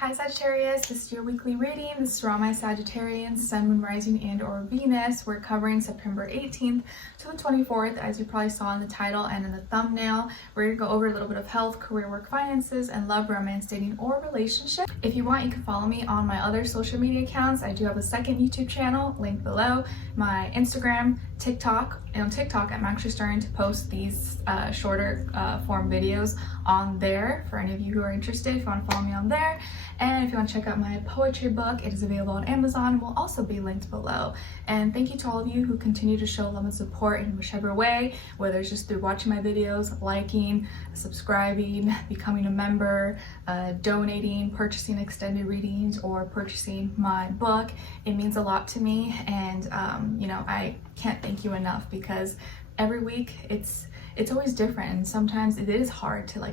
Hi Sagittarius, this is your weekly reading. This is for all my Sagittarians, Sun, Moon, Rising, and or Venus. We're covering September 18th to the 24th, as you probably saw in the title and in the thumbnail. We're going to go over a little bit of health, career, work, finances, and love, romance, dating, or relationship. If you want, you can follow me on my other social media accounts. I do have a second YouTube channel, linked below, my Instagram, TikTok, and on TikTok I'm actually starting to post these shorter form videos on there for any of you who are interested. If you want to follow me on there, and if you want to check out my poetry book, it is available on Amazon and will also be linked below. And thank you to all of you who continue to show love and support in whichever way, whether it's just through watching my videos, liking, subscribing, becoming a member, donating, purchasing extended readings, or purchasing my book. It means a lot to me, and I can't thank you enough, because every week it's always different, and sometimes it is hard to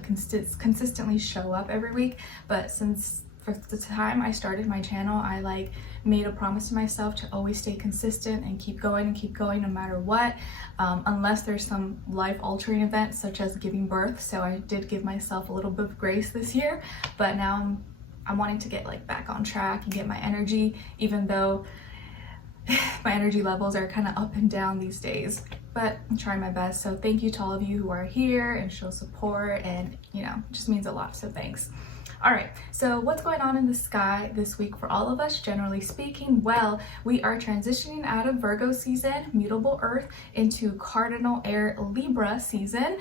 consistently show up every week. But since for the time I started my channel, I made a promise to myself to always stay consistent and keep going no matter what, unless there's some life-altering event such as giving birth. So I did give myself a little bit of grace this year, but now I'm wanting to get back on track and get my energy, even though my energy levels are kind of up and down these days, but I'm trying my best. So thank you to all of you who are here and show support, and it just means a lot, so thanks. All right, so what's going on in the sky this week for all of us, generally speaking? Well, we are transitioning out of Virgo season, mutable earth, into cardinal air Libra season,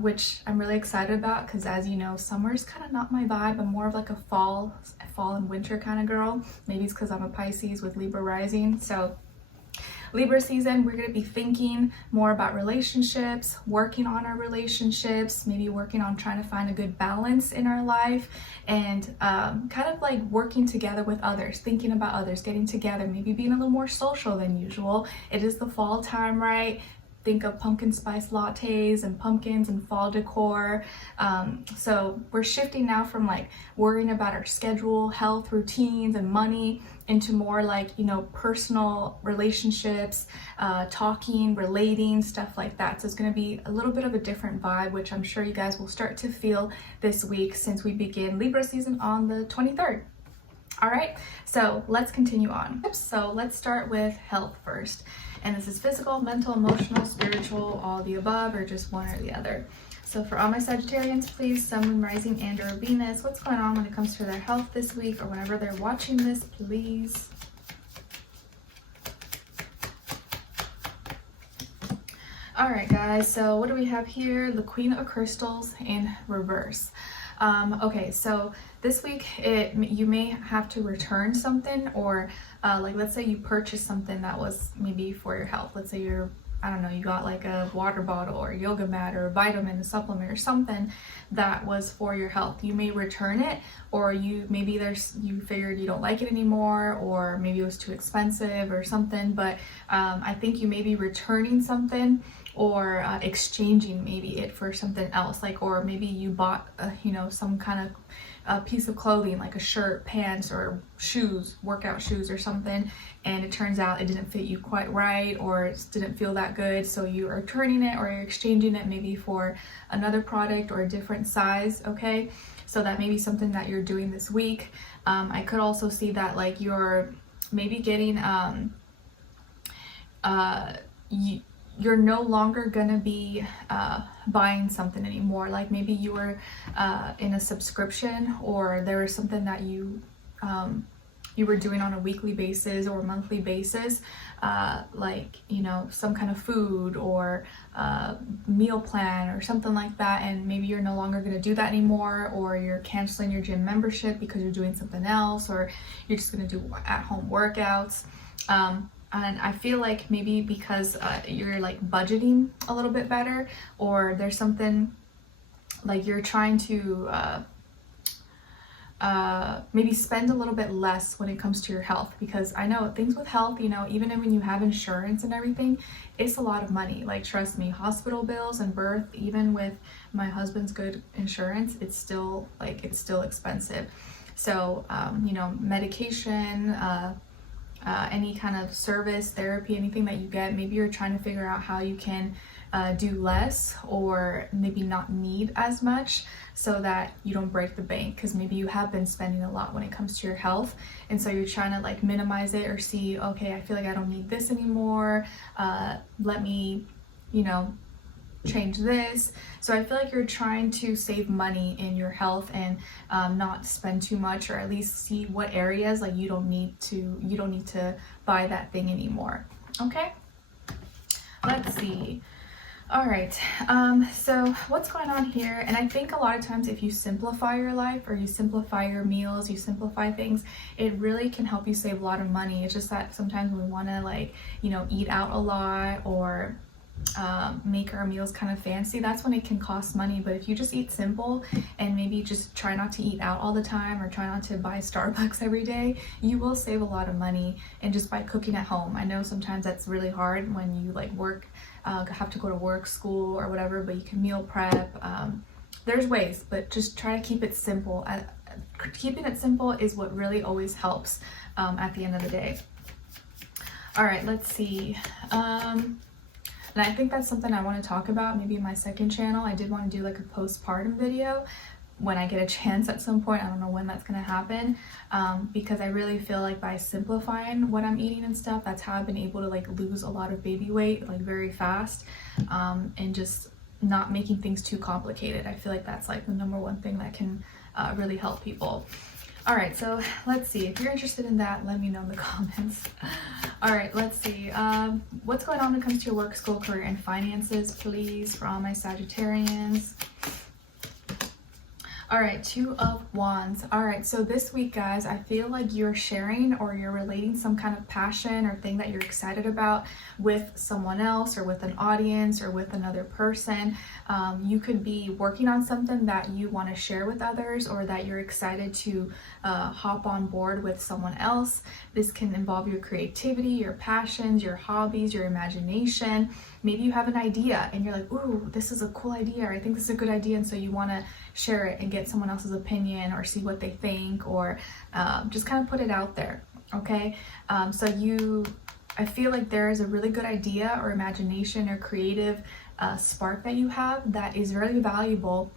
which I'm really excited about, because as you know, summer's kind of not my vibe. I'm more of a fall and winter kind of girl. Maybe it's because I'm a Pisces with Libra rising. So Libra season, we're going to be thinking more about relationships, working on our relationships, maybe working on trying to find a good balance in our life, and working together with others, thinking about others, getting together, maybe being a little more social than usual. It is the fall time, right? Think of pumpkin spice lattes and pumpkins and fall decor. So we're shifting now from worrying about our schedule, health, routines, and money into more personal relationships, talking, relating, stuff like that. So it's going to be a little bit of a different vibe, which I'm sure you guys will start to feel this week, since we begin Libra season on the 23rd. All right, so let's continue on. So let's start with health first. And this is physical, mental, emotional, spiritual, all the above, or just one or the other. So for all my Sagittarians, please, Sun, Moon, Rising, and or Venus, what's going on when it comes to their health this week, or whenever they're watching this, please. All right, guys, so what do we have here? The Queen of Crystals in reverse. Okay, so this week you may have to return something, or let's say you purchased something that was maybe for your health. Let's say you got a water bottle or a yoga mat or a vitamin, a supplement, or something that was for your health. You may return it, or you figured you don't like it anymore, or maybe it was too expensive or something. But I think you may be returning something, or exchanging maybe it for something else, or maybe you bought some kind of piece of clothing, like a shirt, pants, or shoes, workout shoes or something, and it turns out it didn't fit you quite right, or it didn't feel that good, so you are returning it, or you're exchanging it maybe for another product or a different size. Okay, so that may be something that you're doing this week. I could also see that you're maybe getting you're no longer gonna be buying something anymore. Maybe you were in a subscription, or there was something that you were doing on a weekly basis or monthly basis, some kind of food or meal plan or something like that, and maybe you're no longer going to do that anymore, or you're canceling your gym membership because you're doing something else, or you're just going to do at-home workouts. And I feel maybe because you're budgeting a little bit better, or there's something you're trying to maybe spend a little bit less when it comes to your health, because I know things with health, even when you have insurance and everything, it's a lot of money. Trust me, hospital bills and birth, even with my husband's good insurance, it's still expensive. So medication, any kind of service, therapy, anything that you get, maybe you're trying to figure out how you can do less or maybe not need as much, so that you don't break the bank, because maybe you have been spending a lot when it comes to your health, and so you're trying to like minimize it or see, okay, I feel like I don't need this anymore, let me, you know, change this. So I feel like you're trying to save money in your health and not spend too much, or at least see what areas like you don't need to buy that thing anymore. Okay, let's see. All right, so what's going on here? And I think a lot of times if you simplify your life, or you simplify your meals, you simplify things, it really can help you save a lot of money. It's just that sometimes we want to, like, you know, eat out a lot, or make our meals kind of fancy. That's when it can cost money. But if you just eat simple and maybe just try not to eat out all the time, or try not to buy Starbucks every day, you will save a lot of money. And just by cooking at home, I know sometimes that's really hard when you like work, have to go to work, school, or whatever, but you can meal prep. There's ways, but just try to keep it simple. Keeping it simple is what really always helps at the end of the day. All right, let's see. And I think that's something I want to talk about maybe in my second channel. I did want to do like a postpartum video when I get a chance at some point. I don't know when that's going to happen, because I really feel like by simplifying what I'm eating and stuff, that's how I've been able to like lose a lot of baby weight like very fast, and just not making things too complicated. I feel like that's like the number one thing that can really help people. All right, so let's see. If you're interested in that, let me know in the comments. All right, let's see. What's going on when it comes to your work, school, career, and finances, please, for all my Sagittarians? All right, Two of Wands. All right, so this week, guys, I feel like you're sharing, or you're relating some kind of passion or thing that you're excited about with someone else, or with an audience, or with another person. You could be working on something that you want to share with others, or that you're excited to hop on board with someone else. This can involve your creativity, your passions, your hobbies, your imagination. Maybe you have an idea and you're like, ooh, this is a cool idea, or I think this is a good idea, and so you want to share it and get someone else's opinion, or see what they think, or just kind of put it out there. Okay, I feel like there is a really good idea, or imagination, or creative spark that you have that is really valuable,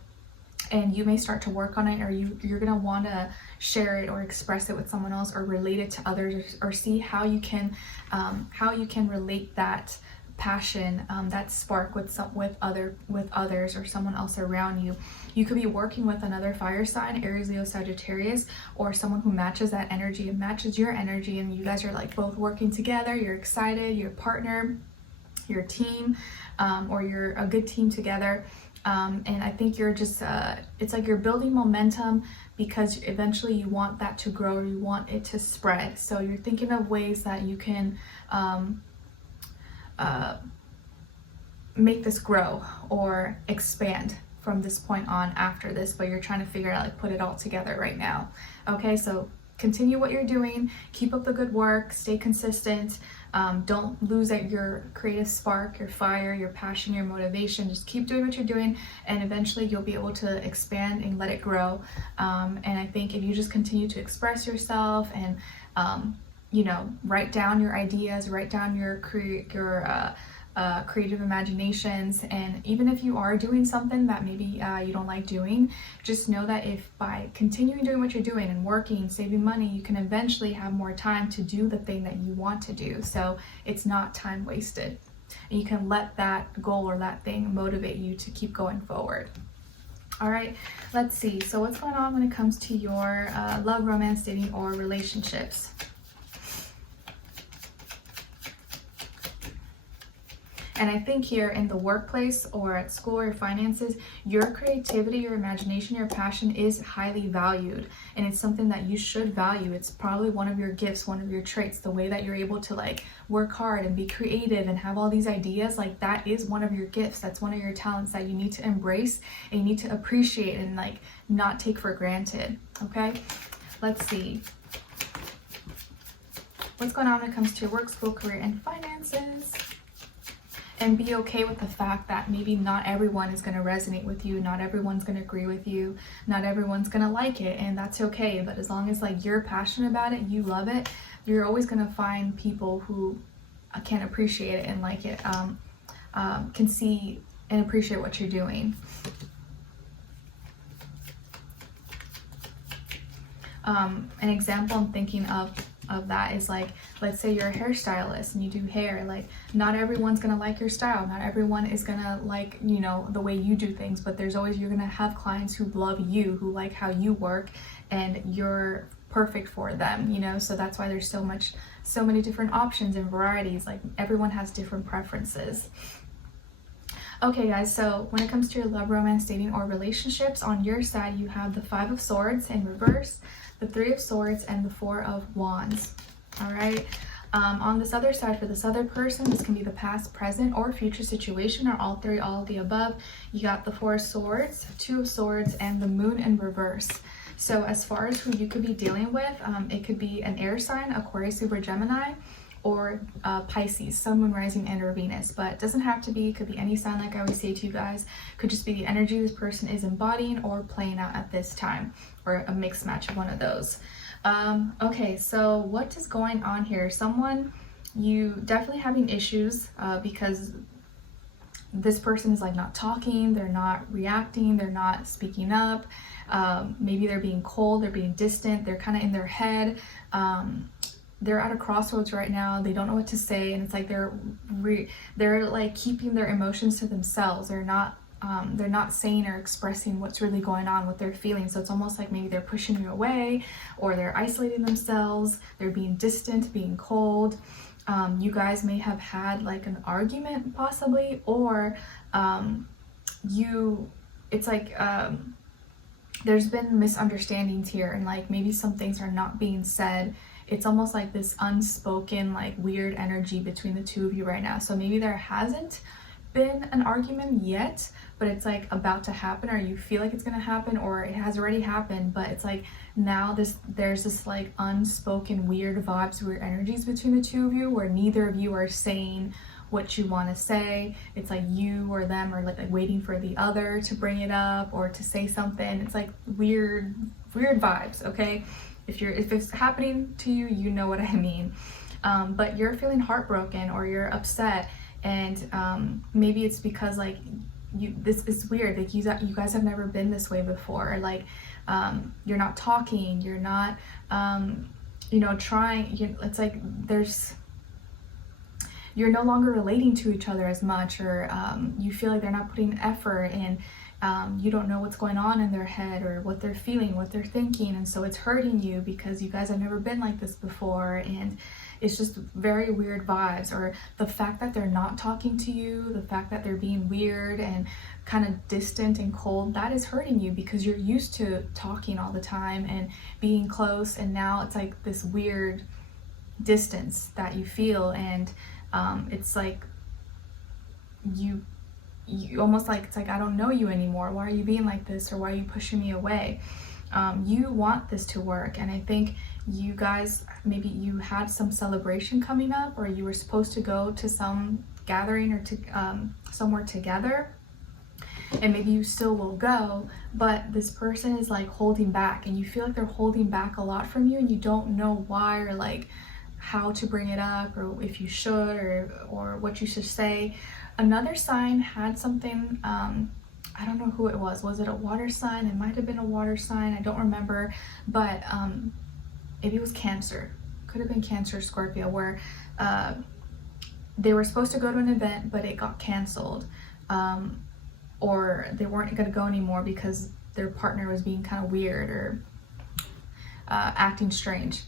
and you may start to work on it, or you're gonna want to share it or express it with someone else, or relate it to others, or see how you can relate that passion, that spark with others, or someone else around you. You could be working with another fire sign, Aries, Leo, Sagittarius, or someone who matches that energy and matches your energy, and you guys are like both working together. You're excited, your partner, your team, or you're a good team together. And I think you're just it's like you're building momentum, because eventually you want that to grow, or you want it to spread. So you're thinking of ways that you can make this grow or expand from this point on after this, but you're trying to figure out, like, put it all together right now. Okay, so continue what you're doing, keep up the good work, stay consistent, don't lose at your creative spark, your fire, your passion, your motivation. Just keep doing what you're doing, and eventually you'll be able to expand and let it grow. And I think if you just continue to express yourself, and you know, write down your ideas, write down your creative imaginations, and even if you are doing something that maybe you don't like doing, just know that if by continuing doing what you're doing and working, saving money, you can eventually have more time to do the thing that you want to do. So it's not time wasted, and you can let that goal or that thing motivate you to keep going forward. All right, let's see. So what's going on when it comes to your love, romance, dating, or relationships? And I think here in the workplace, or at school, or your finances, your creativity, your imagination, your passion is highly valued. And it's something that you should value. It's probably one of your gifts, one of your traits, the way that you're able to like work hard and be creative and have all these ideas. Like, that is one of your gifts. That's one of your talents that you need to embrace, and you need to appreciate, and like not take for granted. Okay, let's see. What's going on when it comes to your work, school, career, and finances? And be okay with the fact that maybe not everyone is going to resonate with you, not everyone's going to agree with you, not everyone's going to like it, and that's okay. But as long as like you're passionate about it, you love it, you're always going to find people who can appreciate it and like it. can see and appreciate what you're doing. An example I'm thinking of that is like, let's say you're a hairstylist and you do hair. Like, not everyone's gonna like your style, not everyone is gonna like, you know, the way you do things, but there's always, you're gonna have clients who love you, who like how you work, and you're perfect for them, you know. So that's why there's so many different options and varieties. Like, everyone has different preferences. Okay guys, so when it comes to your love, romance, dating, or relationships, on your side you have the 5 of Swords in reverse, the 3 of Swords, and the 4 of Wands. All right. On this other side, for this other person, this can be the past, present, or future situation, or all three, all of the above. You got the 4 of Swords, 2 of Swords, and the Moon in reverse. So as far as who you could be dealing with, it could be an air sign, Aquarius, Libra, Gemini, or Pisces, Sun, Moon, Rising, and or Venus. But it doesn't have to be, it could be any sign, like I always say to you guys. Could just be the energy this person is embodying or playing out at this time, or a mixed match of one of those. Okay, so what is going on here? Someone, you definitely having issues because this person is like not talking, they're not reacting, they're not speaking up. Maybe they're being cold, they're being distant, they're kind of in their head. They're at a crossroads right now. They don't know what to say, and it's like they're like keeping their emotions to themselves. They're not saying or expressing what's really going on, what they're feeling. So it's almost like maybe they're pushing you away, or they're isolating themselves. They're being distant, being cold. You guys may have had like an argument possibly, or it's like there's been misunderstandings here, and like maybe some things are not being said. It's almost like this unspoken, like weird energy between the two of you right now. So maybe there hasn't been an argument yet, but it's like about to happen, or you feel like it's gonna happen, or it has already happened, but it's like now there's this like unspoken weird vibes, weird energies between the two of you, where neither of you are saying what you want to say. It's like you or them are like waiting for the other to bring it up or to say something. It's like weird vibes. Okay, if it's happening to you, you know what I mean. But you're feeling heartbroken, or you're upset, and maybe it's because like this is weird. Like you guys have never been this way before. Like you're not talking, you're not trying. It's like you're no longer relating to each other as much, or you feel like they're not putting effort in. You don't know what's going on in their head, or what they're feeling, what they're thinking, and so it's hurting you because you guys have never been like this before, and it's just very weird vibes. Or the fact that they're not talking to you, the fact that they're being weird and kind of distant and cold, that is hurting you because you're used to talking all the time and being close, and now it's like this weird distance that you feel, and it's like you almost like, it's like, I don't know you anymore. Why are you being like this? Or why are you pushing me away? You want this to work, and I think you guys, maybe you had some celebration coming up, or you were supposed to go to some gathering or to somewhere together, and maybe you still will go, but this person is like holding back, and you feel like they're holding back a lot from you, and you don't know why, or like how to bring it up, or if you should, or what you should say. Another sign had something, I don't know who it was. Was it a water sign? It might have been a water sign. I don't remember, but maybe it was Cancer. Could have been Cancer, Scorpio, where they were supposed to go to an event, but it got canceled, or they weren't going to go anymore because their partner was being kind of weird, or acting strange.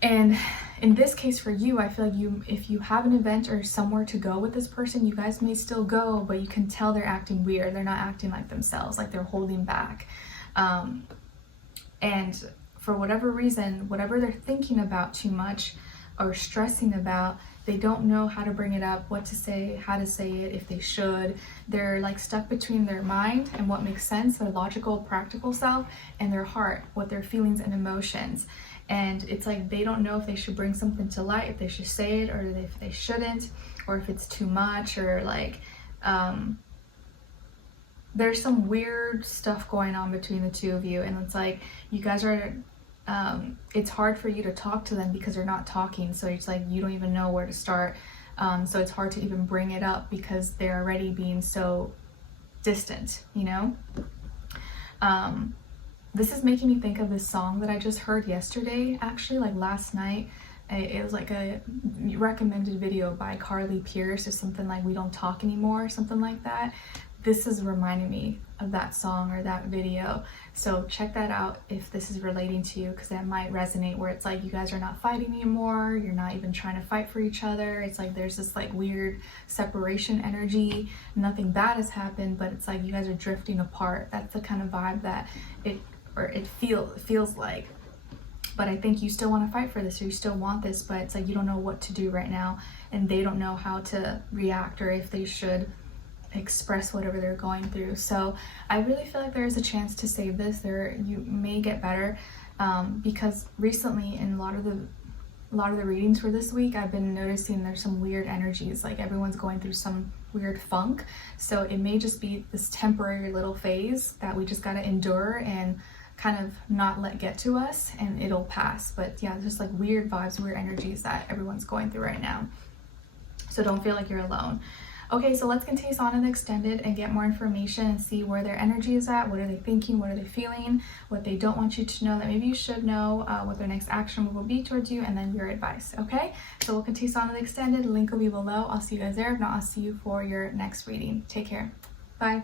And in this case for you, I feel like if you have an event or somewhere to go with this person, you guys may still go, but you can tell they're acting weird. They're not acting like themselves, like they're holding back. And for whatever reason, whatever they're thinking about too much or stressing about, they don't know how to bring it up, what to say, how to say it, if they should. They're like stuck between their mind and what makes sense, their logical, practical self, and their heart, what their feelings and emotions. And it's like they don't know if they should bring something to light, if they should say it, or if they shouldn't, or if it's too much, or like there's some weird stuff going on between the two of you, and it's like you guys are it's hard for you to talk to them because they're not talking, so it's like you don't even know where to start. So it's hard to even bring it up because they're already being so distant, you know? This is making me think of this song that I just heard yesterday, actually, like last night. It was like a recommended video by Carly Pierce or something like We Don't Talk Anymore or something like that. This is reminding me of that song or that video. So check that out if this is relating to you, because that might resonate, where it's like you guys are not fighting anymore, you're not even trying to fight for each other. It's like there's this like weird separation energy. Nothing bad has happened, but it's like you guys are drifting apart. That's the kind of vibe that it feels like. But I think you still want to fight for this, or you still want this, but it's like you don't know what to do right now, and they don't know how to react or if they should express whatever they're going through. So I really feel like there is a chance to save this. You may get better, because recently in a lot of the readings for this week, I've been noticing there's some weird energies, like everyone's going through some weird funk. So it may just be this temporary little phase that we just got to endure and kind of not let get to us, and it'll pass. But yeah, just like weird vibes, weird energies that everyone's going through right now. So don't feel like you're alone. Okay, so let's continue on in the extended and get more information and see where their energy is at. What are they thinking? What are they feeling? What they don't want you to know that maybe you should know, what their next action move will be towards you, and then your advice. Okay, so we'll continue on in the extended. Link will be below. I'll see you guys there. If not, I'll see you for your next reading. Take care. Bye.